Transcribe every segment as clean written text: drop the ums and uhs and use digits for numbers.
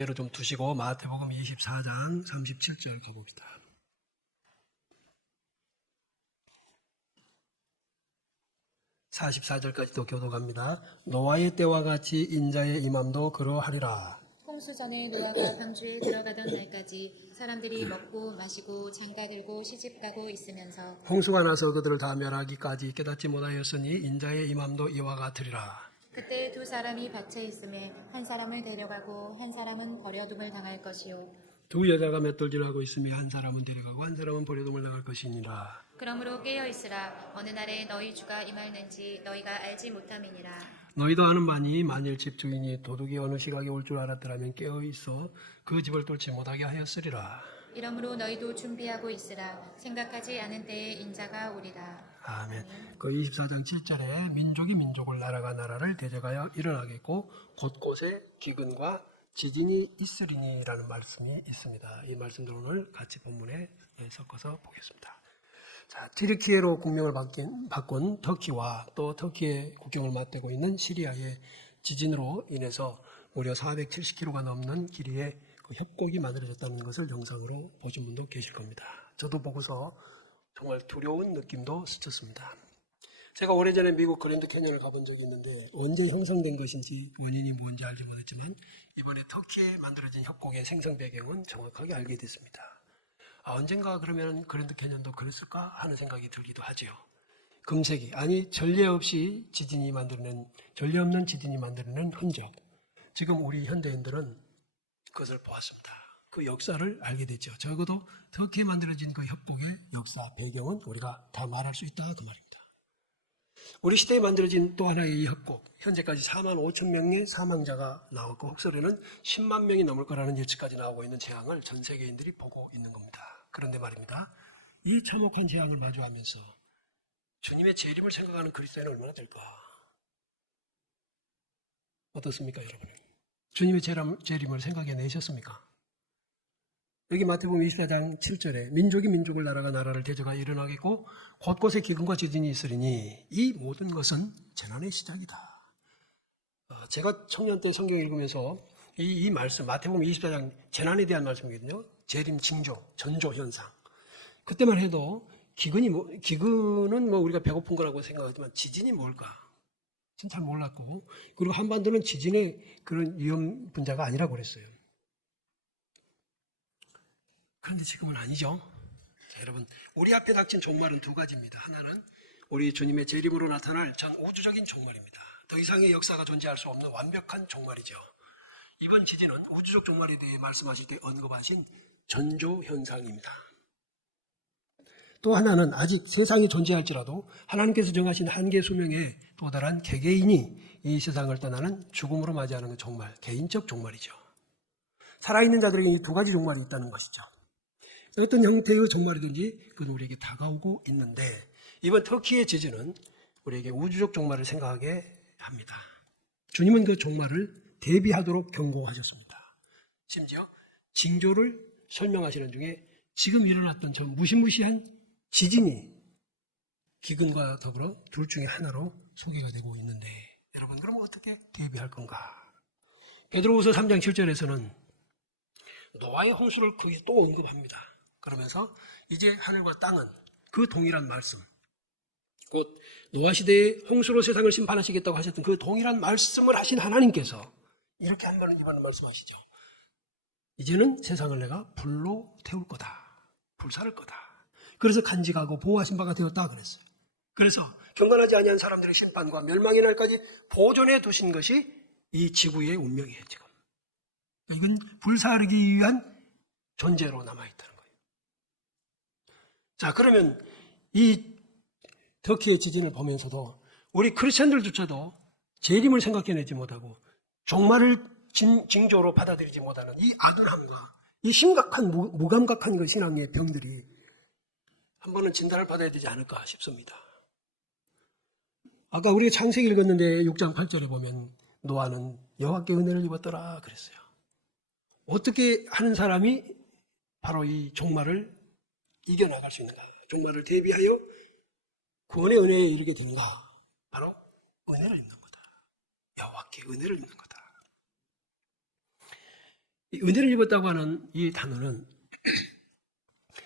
예로 좀 두시고 마태복음 24장 37절 가봅시다. (44절까지도) 교독합니다. 노아의 때와 같이 인자의 임함도 그러하리라. 홍수 전에 노아가 방주에 들어가던 날까지 사람들이 먹고 마시고 장가들고 시집가고 있으면서 홍수가 나서 그들을 다 멸하기까지 깨닫지 못하였으니 인자의 임함도 이와 같으리라. 그때 두 사람이 밭에 있음에 한 사람을 데려가고 한 사람은 버려둠을 당할 것이요 두 여자가 맷돌질하고 있으며 한 사람은 데려가고 한 사람은 버려둠을 당할 것이니라. 그러므로 깨어있으라. 어느 날에 너희 주가 임할는지 너희가 알지 못함이니라. 너희도 아는 바니 만일 집 주인이 도둑이 어느 시각에 올 줄 알았더라면 깨어있어 그 집을 뚫지 못하게 하였으리라. 이러므로 너희도 준비하고 있으라. 생각하지 않은 때에 인자가 오리라. 아멘. 그 24장 7절에 민족이 민족을 나라가 나라를 대적하여 일어나겠고 곳곳에 기근과 지진이 있으리니라는 말씀이 있습니다. 이 말씀들 오늘 같이 본문에 섞어서 보겠습니다. 자, 튀르키예로 국명을 바꾼 터키와 또 터키의 국경을 맞대고 있는 시리아의 지진으로 인해서 무려 470km가 넘는 길이의 그 협곡이 만들어졌다는 것을 영상으로 보신 분도 계실 겁니다. 저도 보고서 정말 두려운 느낌도 스쳤습니다. 제가 오래전에 미국 그랜드 캐년을 가본 적이 있는데 언제 형성된 것인지 원인이 뭔지 알지 못했지만 이번에 터키에 만들어진 협곡의 생성 배경은 정확하게 알게 됐습니다. 언젠가 그러면 그랜드 캐년도 그랬을까 하는 생각이 들기도 하죠. 금세기, 아니 전례 없는 지진이 만들어낸 흔적. 지금 우리 현대인들은 그것을 보았습니다. 그 역사를 알게 됐죠. 적어도 터키에 만들어진 그 협곡의 역사, 배경은 우리가 다 말할 수 있다 그 말입니다. 우리 시대에 만들어진 또 하나의 이 협곡, 현재까지 4만 5천 명의 사망자가 나왔고 혹설에는 10만 명이 넘을 거라는 예측까지 나오고 있는 재앙을 전 세계인들이 보고 있는 겁니다. 그런데 말입니다. 이 참혹한 재앙을 마주하면서 주님의 재림을 생각하는 그리스도인은 얼마나 될까? 어떻습니까, 여러분? 주님의 재림을 생각해내셨습니까? 여기 마태복음 24장 7절에 민족이 민족을 나라가 나라를 대적하여 일어나겠고 곳곳에 기근과 지진이 있으리니 이 모든 것은 재난의 시작이다. 제가 청년 때 성경 읽으면서 이 말씀 마태복음 24장 재난에 대한 말씀이거든요. 재림 징조, 전조 현상. 그때만 해도 기근은 우리가 배고픈 거라고 생각하지만 지진이 뭘까? 잘 몰랐고 그리고 한반도는 지진의 그런 위험 분자가 아니라고 그랬어요. 그런데 지금은 아니죠. 자, 여러분, 우리 앞에 닥친 종말은 두 가지입니다. 하나는 우리 주님의 재림으로 나타날 전 우주적인 종말입니다. 더 이상의 역사가 존재할 수 없는 완벽한 종말이죠. 이번 지진은 우주적 종말에 대해 말씀하실 때 언급하신 전조 현상입니다. 또 하나는 아직 세상이 존재할지라도 하나님께서 정하신 한계 수명에 도달한 개개인이 이 세상을 떠나는 죽음으로 맞이하는 종말, 개인적 종말이죠. 살아있는 자들에게 이 두 가지 종말이 있다는 것이죠. 어떤 형태의 종말이든지 그도 우리에게 다가오고 있는데 이번 터키의 지진은 우리에게 우주적 종말을 생각하게 합니다. 주님은 그 종말을 대비하도록 경고하셨습니다. 심지어 징조를 설명하시는 중에 지금 일어났던 저 무시무시한 지진이 기근과 더불어 둘 중에 하나로 소개가 되고 있는데 여러분 그럼 어떻게 대비할 건가? 베드로후서 3장 7절에서는 노아의 홍수를 거기 또 언급합니다. 그러면서 이제 하늘과 땅은 그 동일한 말씀, 곧 노아 시대에 홍수로 세상을 심판하시겠다고 하셨던 그 동일한 말씀을 하신 하나님께서 이렇게 이번에 말씀하시죠. 이제는 세상을 내가 불로 태울 거다. 불사를 거다. 그래서 간직하고 보호하신 바가 되었다 그랬어요. 그래서 경건하지 아니한 사람들의 심판과 멸망의 날까지 보존해 두신 것이 이 지구의 운명이에요. 지금 이건 불사르기 위한 존재로 남아있다는 거예요. 자, 그러면 이 터키의 지진을 보면서도 우리 크리스천들조차도 재림을 생각해내지 못하고 종말을 징조로 받아들이지 못하는 이 아둔함과 이 심각한 무감각한 그 신앙의 병들이 한 번은 진단을 받아야 되지 않을까 싶습니다. 아까 우리가 창세기 읽었는데 6장 8절에 보면 노아는 여호와께 은혜를 입었더라 그랬어요. 어떻게 하는 사람이 바로 이 종말을 이겨나갈 수 있는가? 종말을 대비하여 구원의 은혜에 이르게 되는가? 바로 은혜를 입는 거다. 여호와께 은혜를 입는 거다. 이 은혜를 입었다고 하는 이 단어는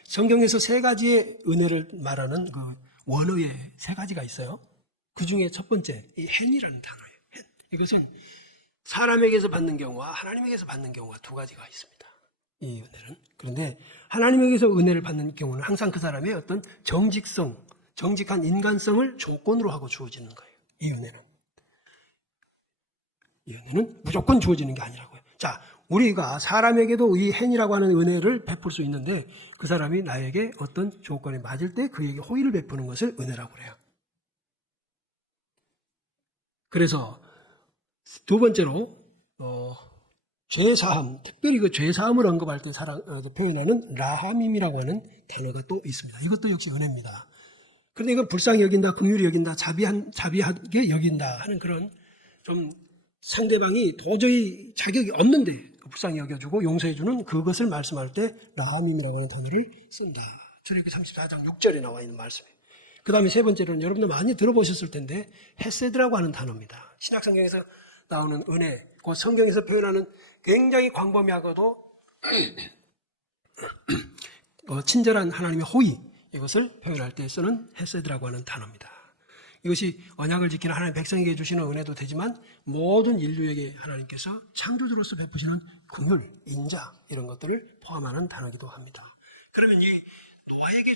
성경에서 세 가지의 은혜를 말하는 그 원어에 세 가지가 있어요. 그 중에 첫 번째, 이 hen이라는 단어예요. hen. 이것은 사람에게서 받는 경우와 하나님에게서 받는 경우가 두 가지가 있습니다. 이 은혜는. 그런데 하나님에게서 은혜를 받는 경우는 항상 그 사람의 어떤 정직성, 정직한 인간성을 조건으로 하고 주어지는 거예요. 이 은혜는. 이 은혜는 무조건 주어지는 게 아니라고요. 자, 우리가 사람에게도 이 hen이라고 하는 은혜를 베풀 수 있는데 그 사람이 나에게 어떤 조건에 맞을 때 그에게 호의를 베푸는 것을 은혜라고 그래요. 그래서 두 번째로 죄사함, 특별히 그 죄사함을 언급할 때 표현하는 라함임이라고 하는 단어가 또 있습니다. 이것도 역시 은혜입니다. 그런데 이건 불쌍히 여긴다, 긍휼히 여긴다, 자비하게 여긴다 하는 그런 좀 상대방이 도저히 자격이 없는데 불쌍히 여겨주고 용서해주는 그것을 말씀할 때 라함임이라고 하는 단어를 쓴다. 출애굽기 34장 6절에 나와 있는 말씀이에요. 그 다음에 세 번째로는 여러분들 많이 들어보셨을 텐데 헤세드라고 하는 단어입니다. 신약성경에서 나오는 은혜, 그 성경에서 표현하는 굉장히 광범위하고도 친절한 하나님의 호의, 이것을 표현할 때 쓰는 헤세드라고 하는 단어입니다. 이것이 언약을 지키는 하나님의 백성에게 주시는 은혜도 되지만 모든 인류에게 하나님께서 창조주로서 베푸시는 긍휼, 인자 이런 것들을 포함하는 단어이기도 합니다. 그러면 이 노아에게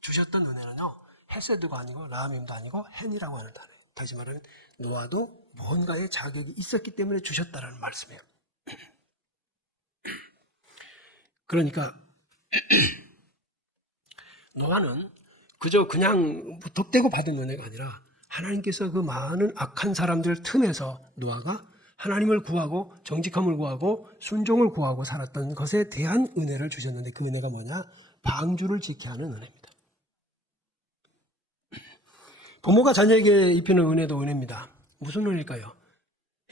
주셨던 은혜는요, 헤세드가 아니고 라함임도 아니고 hen이라고 하는 단어예요. 다시 말하면 노아도 뭔가의 자격이 있었기 때문에 주셨다라는 말씀이에요. 그러니까 노아는 그저 그냥 덕대고 받은 은혜가 아니라 하나님께서 그 많은 악한 사람들 틈에서 노아가 하나님을 구하고 정직함을 구하고 순종을 구하고 살았던 것에 대한 은혜를 주셨는데 그 은혜가 뭐냐? 방주를 지켜야 하는 은혜입니다. 부모가 자녀에게 입히는 은혜도 은혜입니다. 무슨 은혜일까요?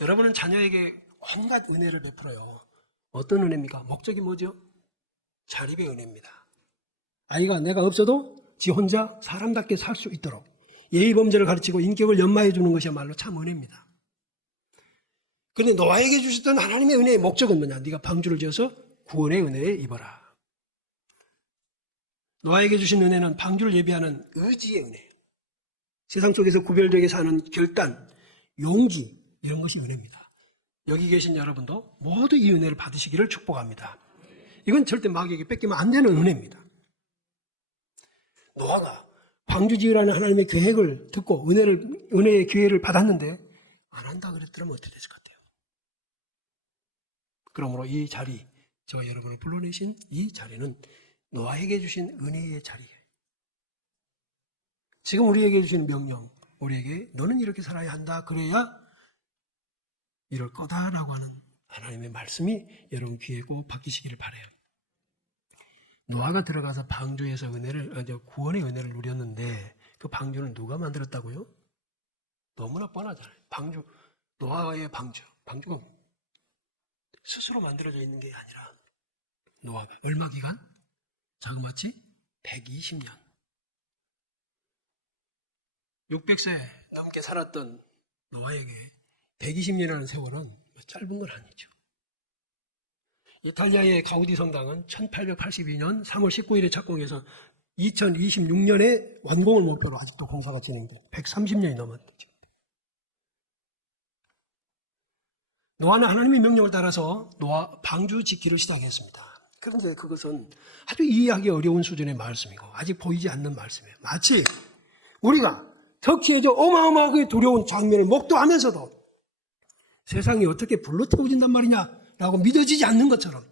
여러분은 자녀에게 온갖 은혜를 베풀어요. 어떤 은혜입니까? 목적이 뭐죠? 자립의 은혜입니다. 아이가 내가 없어도 지 혼자 사람답게 살 수 있도록 예의 범죄를 가르치고 인격을 연마해 주는 것이야말로 참 은혜입니다. 그런데 노아에게 주셨던 하나님의 은혜의 목적은 뭐냐? 네가 방주를 지어서 구원의 은혜에 입어라. 노아에게 주신 은혜는 방주를 예비하는 의지의 은혜예요. 세상 속에서 구별되게 사는 결단, 용기 이런 것이 은혜입니다. 여기 계신 여러분도 모두 이 은혜를 받으시기를 축복합니다. 이건 절대 마귀에게 뺏기면 안 되는 은혜입니다. 노아가 방주 지으라는 하나님의 계획을 듣고 은혜의 기회를 받았는데 안 한다 그랬더라면 어떻게 됐을 것 같아요? 그러므로 이 자리, 저와 여러분을 불러내신 이 자리는 노아에게 주신 은혜의 자리예요. 지금 우리에게 주시는 명령, 우리에게 너는 이렇게 살아야 한다 그래야 이럴 거다라고 하는 하나님의 말씀이 여러분 귀에 꼭 박히시기를 바라요. 노아가 들어가서 방주에서 구원의 은혜를 누렸는데 그 방주는 누가 만들었다고요? 너무나 뻔하잖아요. 노아의 방주가 스스로 만들어져 있는 게 아니라 노아가 얼마 기간? 자그마치 120년. 600세 넘게 살았던 노아에게 120년이라는 세월은 짧은 건 아니죠. 이탈리아의 가우디 성당은 1882년 3월 19일에 착공해서 2026년에 완공을 목표로 아직도 공사가 진행돼요. 130년이 넘었죠. 노아는 하나님의 명령을 따라서 방주 짓기를 시작했습니다. 그런데 그것은 아주 이해하기 어려운 수준의 말씀이고 아직 보이지 않는 말씀이에요. 마치 우리가 터키의 어마어마하게 두려운 장면을 목도하면서도 세상이 어떻게 불로 태워진단 말이냐 라고 믿어지지 않는 것처럼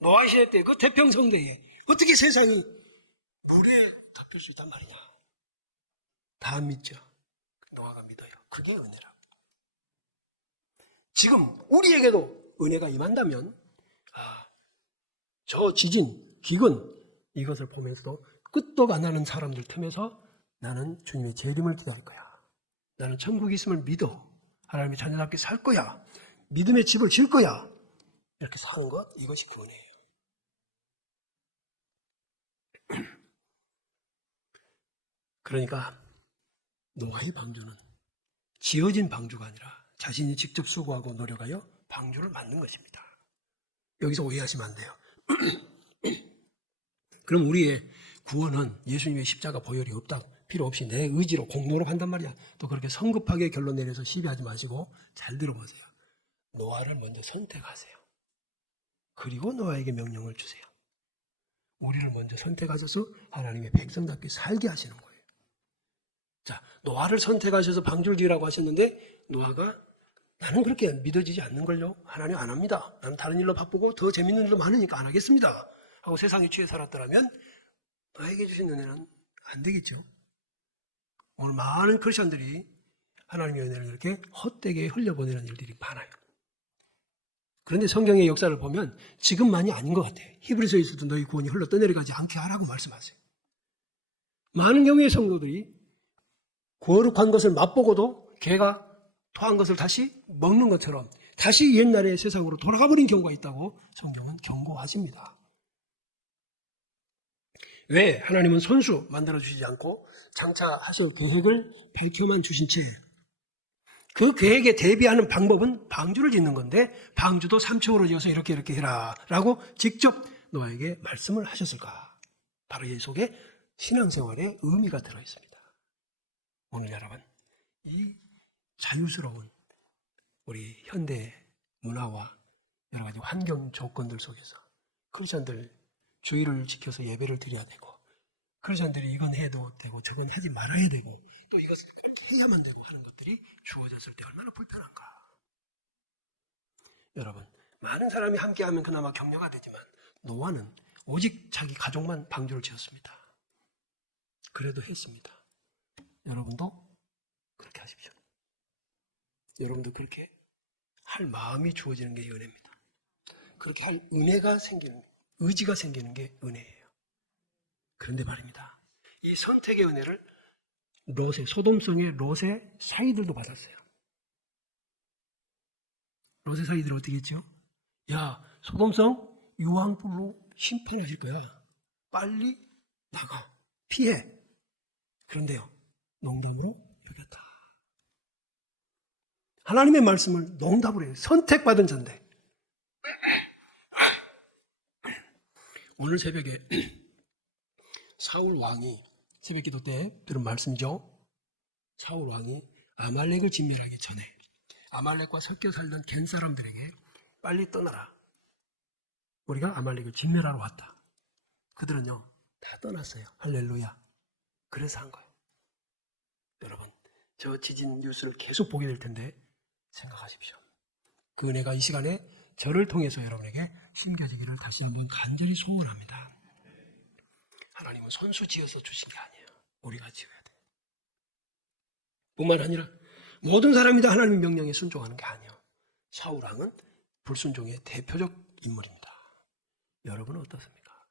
노아 시대 때 그 태평성대에 어떻게 세상이 물에 덮일 수 있단 말이냐. 다 믿죠. 노아가 믿어요. 그게 은혜라고. 지금 우리에게도 은혜가 임한다면 저 지진, 기근 이것을 보면서도 끝도 안 나는 사람들 틈에서 나는 주님의 재림을 기다릴 거야. 나는 천국이 있음을 믿어. 하나님의 자녀답게 살 거야. 믿음의 집을 질 거야. 이렇게 사는 것, 이것이 그 은혜예요. 그러니까 노아의 방주는 지어진 방주가 아니라 자신이 직접 수고하고 노력하여 방주를 만든 것입니다. 여기서 오해하시면 안 돼요. 그럼 우리의 구원은 예수님의 십자가 보혈이 없다. 필요 없이 내 의지로 공로로 한단 말이야. 또 그렇게 성급하게 결론 내려서 시비하지 마시고 잘 들어보세요. 노아를 먼저 선택하세요. 그리고 노아에게 명령을 주세요. 우리를 먼저 선택하셔서 하나님의 백성답게 살게 하시는 거예요. 자, 노아를 선택하셔서 방주를 지으라고 하셨는데 노아가 나는 그렇게 믿어지지 않는걸요. 하나님 안 합니다. 나는 다른 일로 바쁘고 더 재밌는 일도 많으니까 안 하겠습니다. 하고 세상에 취해 살았더라면 나에게 주신 은혜는 안 되겠죠. 오늘 많은 크리스천들이 하나님의 은혜를 이렇게 헛되게 흘려보내는 일들이 많아요. 그런데 성경의 역사를 보면 지금만이 아닌 것 같아요. 히브리서에서도 너희 구원이 흘러 떠내려가지 않게 하라고 말씀하세요. 많은 경우의 성도들이 거룩한 것을 맛보고도 개가 토한 것을 다시 먹는 것처럼 다시 옛날의 세상으로 돌아가 버린 경우가 있다고 성경은 경고하십니다. 왜 하나님은 손수 만들어주시지 않고 장차 하실 계획을 밝혀만 주신 채 그 계획에 대비하는 방법은 방주를 짓는 건데 방주도 3층으로 지어서 이렇게 해라 라고 직접 노아에게 말씀을 하셨을까? 바로 이 속에 신앙생활의 의미가 들어있습니다. 오늘 여러분 이 자유스러운 우리 현대 문화와 여러 가지 환경 조건들 속에서 크리스천들 주의를 지켜서 예배를 드려야 되고 크리스천들이 이건 해도 되고 저건 하지 말아야 되고 또 이것을 꼭 해야만 되고 하는 것들이 주어졌을 때 얼마나 불편한가. 여러분 많은 사람이 함께하면 그나마 격려가 되지만 노아는 오직 자기 가족만 방주를 지었습니다. 그래도 했습니다. 여러분도 그렇게 하십시오. 여러분도 그렇게 할 마음이 주어지는 게 은혜입니다. 그렇게 할 은혜가 생기는, 의지가 생기는 게 은혜예요. 그런데 말입니다. 이 선택의 은혜를 소돔성의 롯의 사이들도 받았어요. 롯의 사이들이 어떻게 했죠? 야, 소돔성 유황불로 심판하실 거야. 빨리 나가. 피해. 그런데요, 농담으로 여겼다. 하나님의 말씀을 농담으로 해요. 선택받은 자인데. 오늘 새벽에 사울 왕이 새벽기도 때 들은 말씀이죠. 사울 왕이 아말렉을 진멸하기 전에 아말렉과 섞여 살던 겐 사람들에게 빨리 떠나라. 우리가 아말렉을 진멸하러 왔다. 그들은요 다 떠났어요. 할렐루야. 그래서 한 거예요. 여러분 저 지진 뉴스를 계속 보게 될 텐데 생각하십시오. 그 은혜가 이 시간에 저를 통해서 여러분에게 심겨지기를 다시 한번 간절히 소원합니다. 하나님은 손수 지어서 주신 게 아니에요. 우리가 지어야 돼. 뿐만 아니라 모든 사람이 다 하나님의 명령에 순종하는 게 아니에요. 사울왕은 불순종의 대표적 인물입니다. 여러분은 어떻습니까?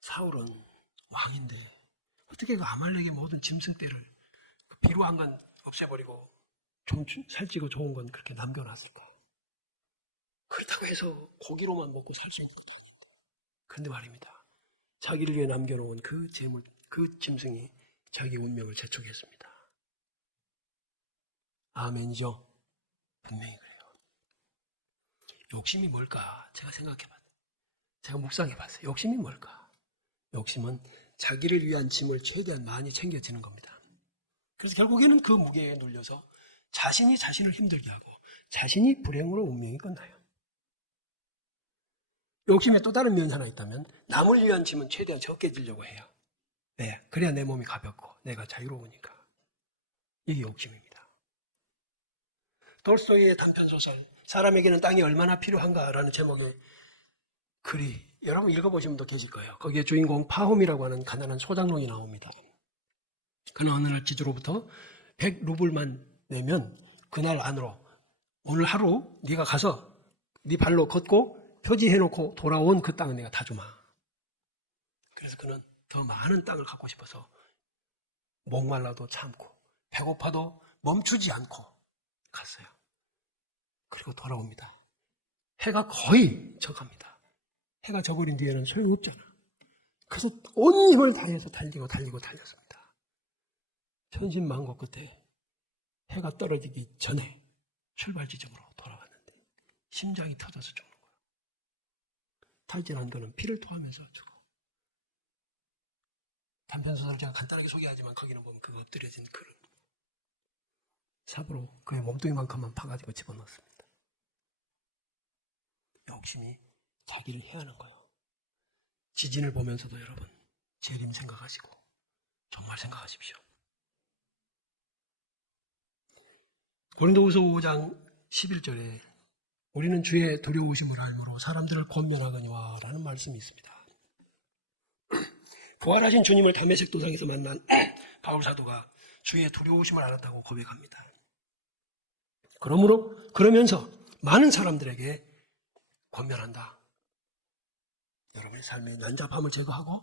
사울은 왕인데 어떻게 그 아말렉의 모든 짐승떼를 그 비루한 건 없애버리고 좀 살찌고 좋은 건 그렇게 남겨놨을까? 그렇다고 해서 고기로만 먹고 살 수 있는 것도 아닌데. 그런데 말입니다. 자기를 위해 남겨놓은 그 재물, 그 짐승이 자기 운명을 재촉했습니다. 아멘이죠? 분명히 그래요. 욕심이 뭘까? 제가 생각해봤어요. 제가 묵상해봤어요. 욕심이 뭘까? 욕심은 자기를 위한 짐을 최대한 많이 챙겨지는 겁니다. 그래서 결국에는 그 무게에 눌려서 자신이 자신을 힘들게 하고 자신이 불행으로 운명이 끝나요. 욕심의 또 다른 면이 하나 있다면 남을 위한 짐은 최대한 적게 지려고 해요. 네, 그래야 내 몸이 가볍고 내가 자유로우니까. 이게 욕심입니다. 돌스토이의 단편소설 사람에게는 땅이 얼마나 필요한가라는 제목의 글이 여러분 읽어보신 분도 계실 거예요. 거기에 주인공 파홈이라고 하는 가난한 소장농이 나옵니다. 그는 어느 날 지주로부터 100루블만 내면 그날 안으로 오늘 하루 네가 가서 네 발로 걷고 표지해놓고 돌아온 그 땅은 내가 다 주마. 그래서 그는 더 많은 땅을 갖고 싶어서 목말라도 참고 배고파도 멈추지 않고 갔어요. 그리고 돌아옵니다. 해가 거의 져갑니다. 해가 져버린 뒤에는 소용없잖아. 그래서 온 힘을 다해서 달렸습니다. 천신만고 끝에 해가 떨어지기 전에 출발 지점으로 돌아왔는데 심장이 터져서 죽는 거예요. 탈진한 거는 피를 토하면서 죽어. 단편소설을 제가 간단하게 소개하지만 거기는 보면 그 엎드려진 그런 삽으로 그의 몸뚱이만큼만 파가지고 집어넣습니다. 욕심이 자기를 해하는 거예요. 지진을 보면서도 여러분 재림 생각하시고 정말 생각하십시오. 고린도후서 5장 11절에 우리는 주의 두려우심을 알므로 사람들을 권면하거니와 라는 말씀이 있습니다. 부활하신 주님을 다메섹 도상에서 만난 바울 사도가 주의 두려우심을 알았다고 고백합니다. 그러면서 많은 사람들에게 권면한다. 여러분의 삶의 난잡함을 제거하고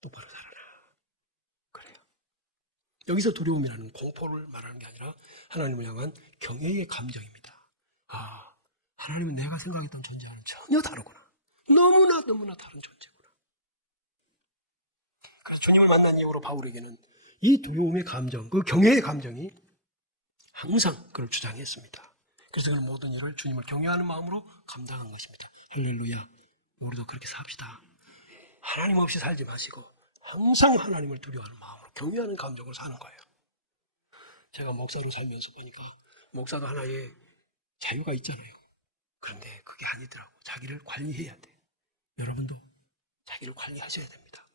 똑바로 살아라. 그래요. 여기서 두려움이라는 공포를 말하는 게 아니라 하나님을 향한 경외의 감정입니다. 아, 하나님은 내가 생각했던 존재와는 전혀 다르구나. 너무나 다른 존재구나. 그래서 주님을 만난 이후로 바울에게는 이 두려움의 감정, 그 경외의 감정이 항상 그를 주장했습니다. 그래서 그는 모든 일을 주님을 경외하는 마음으로 감당한 것입니다. 할렐루야. 우리도 그렇게 삽시다. 하나님 없이 살지 마시고 항상 하나님을 두려워하는 마음으로 경외하는 감정으로 사는 거예요. 제가 목사로 살면서 보니까 목사도 하나의 자유가 있잖아요. 그런데 그게 아니더라고. 자기를 관리해야 돼. 여러분도 자기를 관리하셔야 됩니다.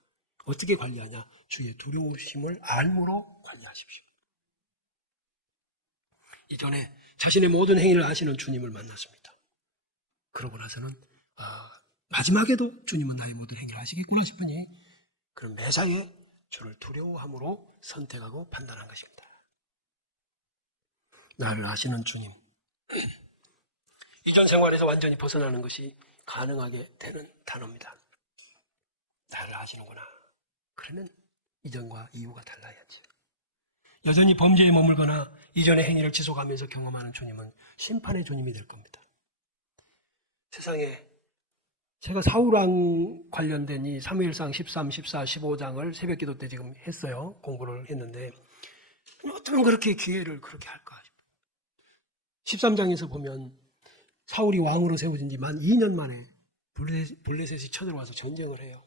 어떻게 관리하냐? 주의 두려우심을 알므로 관리하십시오. 이전에 자신의 모든 행위를 아시는 주님을 만났습니다. 그러고 나서는 마지막에도 주님은 나의 모든 행위를 아시겠구나 싶으니 그런 매사에 주를 두려워함으로 선택하고 판단한 것입니다. 나를 아시는 주님. 이전 생활에서 완전히 벗어나는 것이 가능하게 되는 단어입니다. 나를 아시는구나. 그러면 이전과 이후가 달라야지. 여전히 범죄에 머물거나 이전의 행위를 지속하면서 경험하는 주님은 심판의 주님이 될 겁니다. 세상에 제가 사울왕 관련된 이 사무엘상 13, 14, 15장을 새벽기도 때 지금 했어요. 공부를 했는데 어쩌면 그렇게 기회를 그렇게 할까 싶어요. 13장에서 보면 사울이 왕으로 세워진 지 만 2년 만에 블레셋이 쳐들어와서 전쟁을 해요.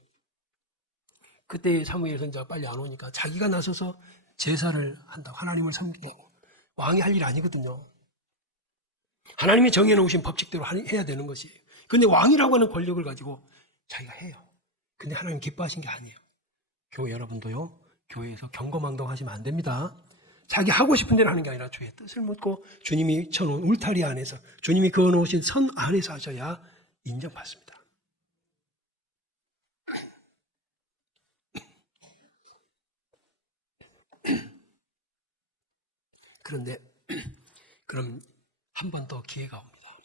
그때 사무엘 선지자가 빨리 안 오니까 자기가 나서서 제사를 한다고 하나님을 섬기고 왕이 할 일 아니거든요. 하나님이 정해놓으신 법칙대로 해야 되는 것이에요. 근데 왕이라고 하는 권력을 가지고 자기가 해요. 근데 하나님 기뻐하신 게 아니에요. 교회 여러분도요. 교회에서 경거망동하시면 안 됩니다. 자기 하고 싶은 대로 하는 게 아니라 주의 뜻을 묻고 주님이 쳐놓은 울타리 안에서 주님이 그어놓으신 선 안에서 하셔야 인정받습니다. 그런데 그럼 한 번 더 기회가 옵니다.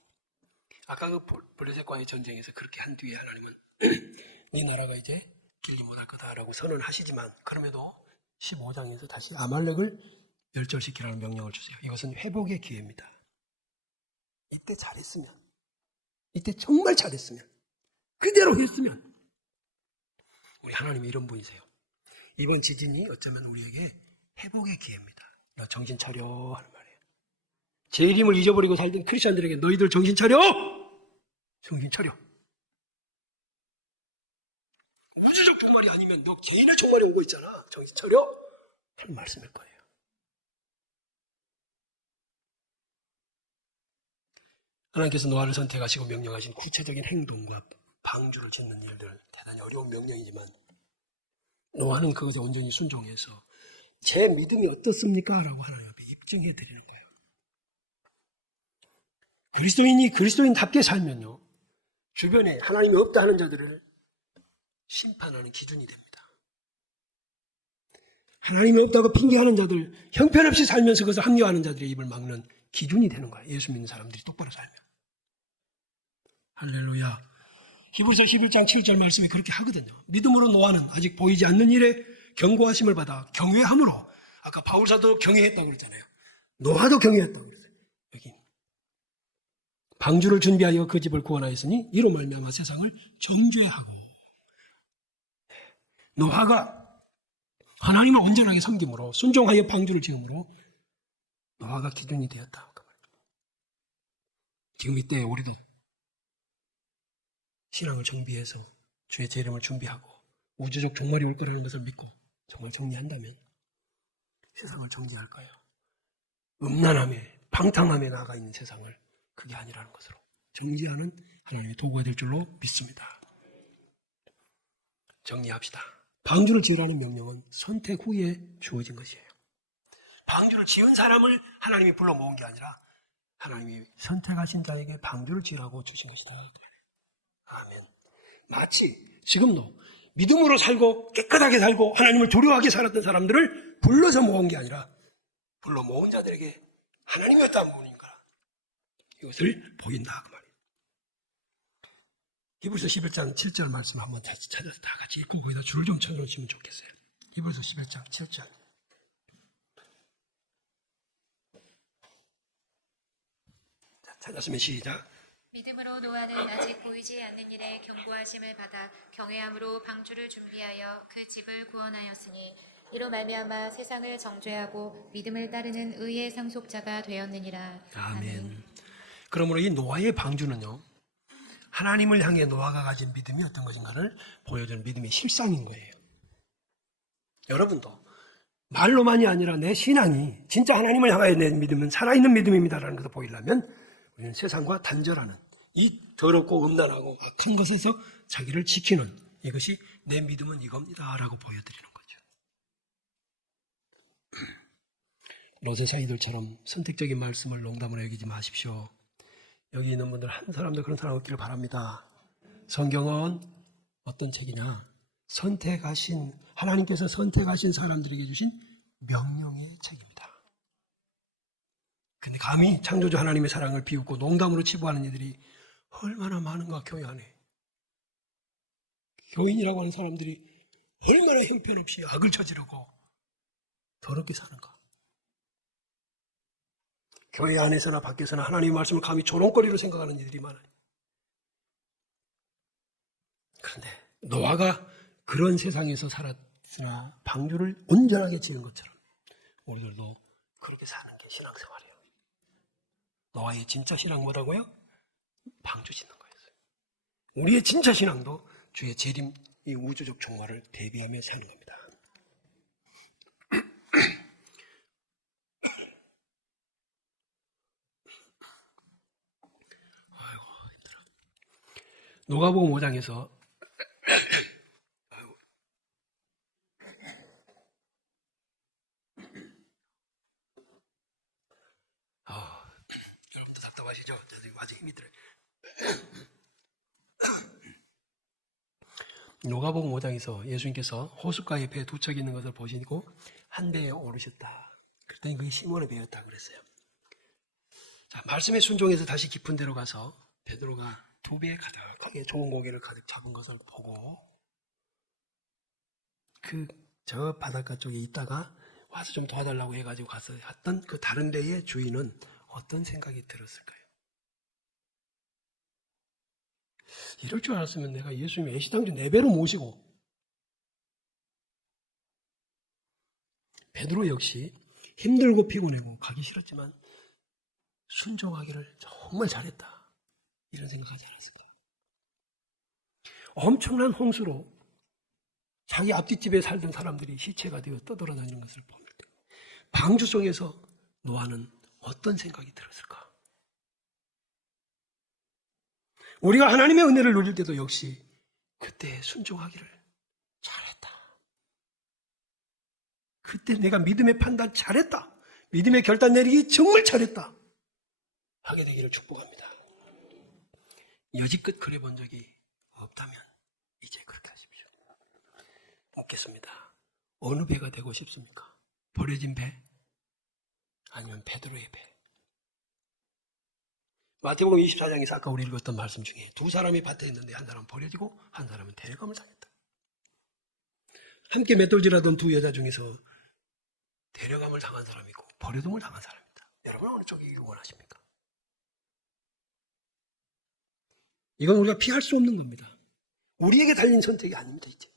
아까 그 블레셋과의 전쟁에서 그렇게 한 뒤에 하나님은 네 나라가 이제 길리 못할 거다라고 선언하시지만 그럼에도 15장에서 다시 아말렉을 멸절시키라는 명령을 주세요. 이것은 회복의 기회입니다. 이때 잘했으면, 이때 정말 잘했으면, 그대로 했으면 우리 하나님이 이런 분이세요. 이번 지진이 어쩌면 우리에게 회복의 기회입니다. 너 정신 차려 하는 말이에요. 제 이름을 잊어버리고 살던 크리스천들에게 너희들 정신 차려! 정신 차려. 우주적 종말이 아니면 너 개인의 종말이 오고 있잖아. 정신 차려! 하는 말씀일 거예요. 하나님께서 노아를 선택하시고 명령하신 구체적인 행동과 방주를 짓는 일들 대단히 어려운 명령이지만 노아는 그것에 온전히 순종해서 제 믿음이 어떻습니까? 라고 하나님 앞에 입증해 드리는 거예요. 그리스도인이 그리스도인답게 살면요. 주변에 하나님이 없다 하는 자들을 심판하는 기준이 됩니다. 하나님이 없다고 핑계하는 자들, 형편없이 살면서 그것을 합리화하는 자들의 입을 막는 기준이 되는 거예요. 예수 믿는 사람들이 똑바로 살면. 할렐루야. 히브리서 11장 7절 말씀이 그렇게 하거든요. 믿음으로 노아는 아직 보이지 않는 일에 경고하심을 받아 경외함으로 아까 바울사도 경외했다고 그랬잖아요. 노아도 경외했다고 그랬어요. 여기 방주를 준비하여 그 집을 구원하였으니 이로 말미암아 세상을 정죄하고 노아가 하나님을 온전하게 섬김으로 순종하여 방주를 지음으로 노아가 기준이 되었다. 지금 이때 우리도 신앙을 정비해서 주의 재림을 준비하고 우주적 종말이 올 거라는 것을 믿고 정말 정리한다면 세상을 정리할 거예요. 음란함에 방탕함에 나가 있는 세상을 그게 아니라는 것으로 정지하는 하나님의 도구가 될 줄로 믿습니다. 정리합시다. 방주를 지으라는 명령은 선택 후에 주어진 것이에요. 방주를 지은 사람을 하나님이 불러 모은 게 아니라 하나님이 선택하신 자에게 방주를 지으라고 주신 것이다. 아멘. 마치 지금도 믿음으로 살고 깨끗하게 살고 하나님을 두려워하게 살았던 사람들을 불러서 모은 게 아니라 불러 모은 자들에게 하나님이 어떠한 분인가 이것을 보인다 그 말이에요. 히브리서 11장 7절 말씀 한번 다시 찾아서 다 같이 읽고 거기다 줄을 좀 쳐놓으시면 좋겠어요. 히브리서 11장 7절. 자, 찾았으면 시작. 믿음으로 노아는 아직 보이지 않는 일에 경고하심을 받아 경외함으로 방주를 준비하여 그 집을 구원하였으니 이로 말미암아 세상을 정죄하고 믿음을 따르는 의의 상속자가 되었느니라. 아멘. 그러므로 이 노아의 방주는요, 하나님을 향해 노아가 가진 믿음이 어떤 것인가를 보여주는 믿음의 실상인 거예요. 여러분도 말로만이 아니라 내 신앙이 진짜 하나님을 향하여 내 믿음은 살아있는 믿음입니다라는 것을 보이려면 우리는 세상과 단절하는 이 더럽고 음란하고 악한 것에서 자기를 지키는 이것이 내 믿음은 이겁니다라고 보여드리는 거죠. 로제 사이들처럼 선택적인 말씀을 농담으로 여기지 마십시오. 여기 있는 분들 한 사람도 그런 사람 없기를 바랍니다. 성경은 어떤 책이냐? 하나님께서 선택하신 사람들에게 주신 명령의 책입니다. 근데 감히 창조주 하나님의 사랑을 비웃고 농담으로 치부하는 이들이 얼마나 많은가 교회 안에. 교인이라고 하는 사람들이 얼마나 형편없이 악을 저지르고 더럽게 사는가. 교회 안에서나 밖에서나 하나님의 말씀을 감히 조롱거리로 생각하는 이들이 많아요. 그런데 노아가 그런 세상에서 살았으나 방주를 온전하게 지은 것처럼 우리들도 그렇게 사는 게 신앙생활이에요. 노아의 진짜 신앙 뭐라고요? 방주 짓는 거였어요. 우리의 진짜 신앙도 주의 재림, 이 우주적 종말을 대비하며 사는 겁니다. 아이고 힘들어. 누가복음 5장에서 여러분도 답답하시죠? 저도 아직 힘이 들어요. 누가복음 5장에서 예수님께서 호숫가에 배 두 척 있는 것을 보시고 한 배에 오르셨다. 그랬더니 그게 시몬의 배였다 그랬어요. 자, 말씀에 순종해서 다시 깊은 데로 가서 베드로가 두 배에 가득하게 좋은 고기를 가득 잡은 것을 보고 저 바닷가 쪽에 있다가 와서 좀 도와달라고 해가지고 가서 했던 그 다른 배의 주인은 어떤 생각이 들었을까요? 이럴 줄 알았으면 내가 예수님 애시당초 4배로 모시고 베드로 역시 힘들고 피곤하고 가기 싫었지만 순종하기를 정말 잘했다 이런 생각하지 않았을까? 엄청난 홍수로 자기 앞뒷집에 살던 사람들이 시체가 되어 떠돌아다니는 것을 볼 때 방주 속에서 노아는 어떤 생각이 들었을까? 우리가 하나님의 은혜를 누릴 때도 역시 그때 순종하기를 잘했다. 그때 내가 믿음의 판단 잘했다. 믿음의 결단 내리기 정말 잘했다. 하게 되기를 축복합니다. 여지껏 그래 본 적이 없다면 이제 그렇게 하십시오. 묻겠습니다. 어느 배가 되고 싶습니까? 버려진 배? 아니면 베드로의 배? 마태복음 24장에서 아까 우리 읽었던 말씀 중에 두 사람이 밭에 있는데 한 사람은 버려지고 한 사람은 데려감을 당했다. 함께 맷돌질하던 두 여자 중에서 데려감을 당한 사람이 있고 버려둠을 당한 사람이 있다. 여러분 어느 쪽이길 원하십니까? 이건 우리가 피할 수 없는 겁니다. 우리에게 달린 선택이 아닙니다. 이제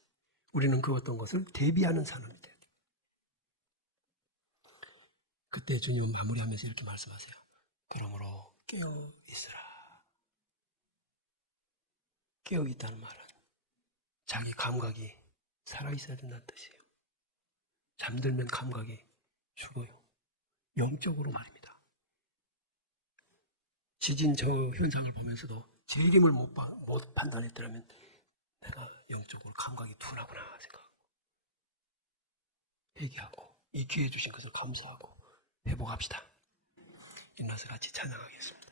우리는 그 어떤 것을 대비하는 사람이 돼야 돼요. 그때 주님은 마무리하면서 이렇게 말씀하세요. 그러므로 깨어 있으라. 깨어 있다는 말은 자기 감각이 살아있어야 된다는 뜻이에요. 잠들면 감각이 죽어요. 영적으로 말입니다. 지진 저 현상을 보면서도 재림을 못 판단했더라면 내가 영적으로 감각이 둔하구나 생각하고 회개하고 이 기회 주신 것을 감사하고 회복합시다. 인나서 같이 찬양하겠습니다.